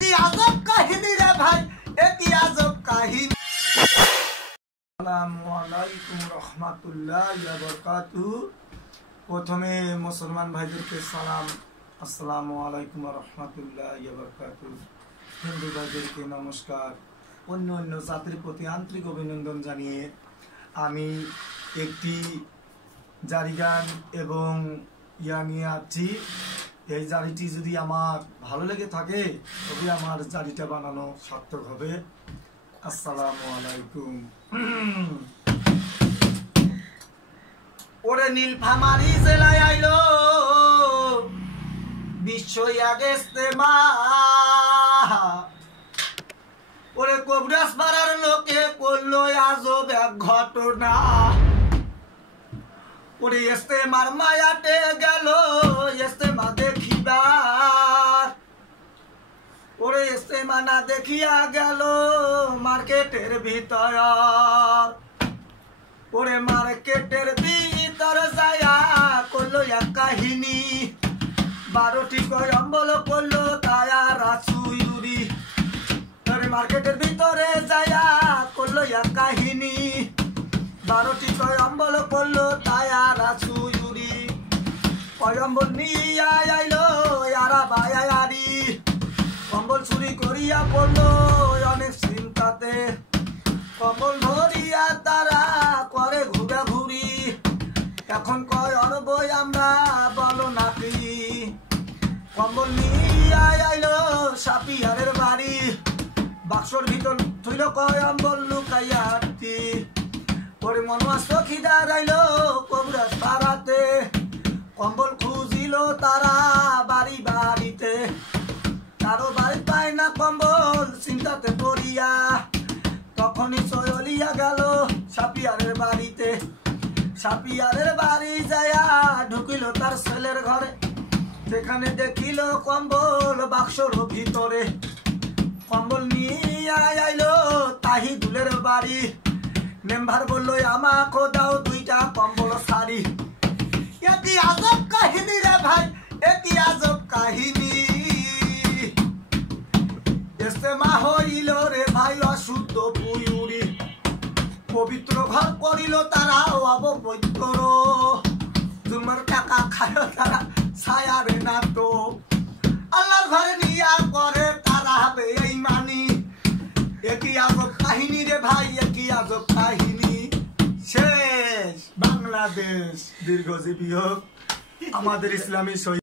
আজব কাহিনী রে ভাই, একই আজব কাহিনী। আসসালামু আলাইকুম রহমাতুল্লাহি ওয়া বারাকাতুহু। প্রথমে মুসলমান ভাইদেরকে সালাম, আসসালামু আলাইকুম রহমাতুল্লাহি ওয়া বারাকাতুহু। হিন্দু ভাইদেরকে নমস্কার। অন্য অন্য জাতির প্রতি আন্তরিক অভিনন্দন জানিয়ে আমি একটি জারি গান এবং নিয়ে আসছি। এই জারিটি যদি আমার ভালো লেগে থাকে তবে আমার জারিটা বানানো সার্থক হবে। আসসালামু আলাইকুম। ওরে নীলফামারী জেলায় আইলো বিশ্ব ইস্তেমা, ওরে কবরাস পাড়ার লোকে করলো আজব এক ঘটনা। ওরে ইস্তেমার মায়াতে গেল ইস্তেমা দেখিবার, ওরে ইস্তেমা না দেখিয়া গেল মার্কেটের ভিতর। ওরে মার্কেটের ভিতর যায়া করলো এক কাহিনী, 12টি কয়ম্বল করলো তায়া রাসুইউরি। ওরে মার্কেটের ভিতরে যায়া করলো এক কাহিনী, 12টি কয়ম্বল করলো তায়া রাসুইউরি। কয়ম্বল নিয়া আইলো ইয়ারা বায়ারি, কম্বল চুরি করিয়া পড়লো অনেক চিন্তাতে। কম্বল ধরিয়া তারা করে ঘুরা ঘুরি, এখন কয় অনবই আমরা বলো নাকি। কম্বল নিয়া আইলো সাপিয়ারের বাড়ি, বাক্সর ভিতর থইল কয়ম্বল লুকাইয়া আটটি। পরে মনোয়া সখিদা রাইলো কবরাস পাড়াতে, কম্বল খুঁজিল তারা বাড়ি বাড়িতে। কারো বাড়ি পায় না কম্বল চিন্তাতে পড়িয়া, তখনই চলিয়া গেল সাপিয়ারের বাড়িতে। সাপিয়ারের বাড়ি যায়া ঢুকিল তার ছেলের ঘরে, সেখানে দেখিল কম্বল বাক্সর ভিতরে। কম্বল নিয়ে আইলো তাহিদুলের বাড়ি, মেম্বার বললো আমাকে দাও 2টা কম্বল শাড়ি। একই আজব কাহিনী রে ভাই, একই আজব কাহিনী। ইস্তেমা হইল রে ভাই অশুদ্ধ পুয়ুরি, পবিত্র ঘর করিল তারা অপবিত্র। জুমার টাকা খায় তারা ছায়ারে না তো, আল্লাহর ঘরে নিয়া করে তারা হবে এই মানি। একই আজব কাহিনী রে ভাই, একই আজব কাহিনী। শেষ। বাংলাদেশ দীর্ঘজীবী হোক, আমাদের ইসলামী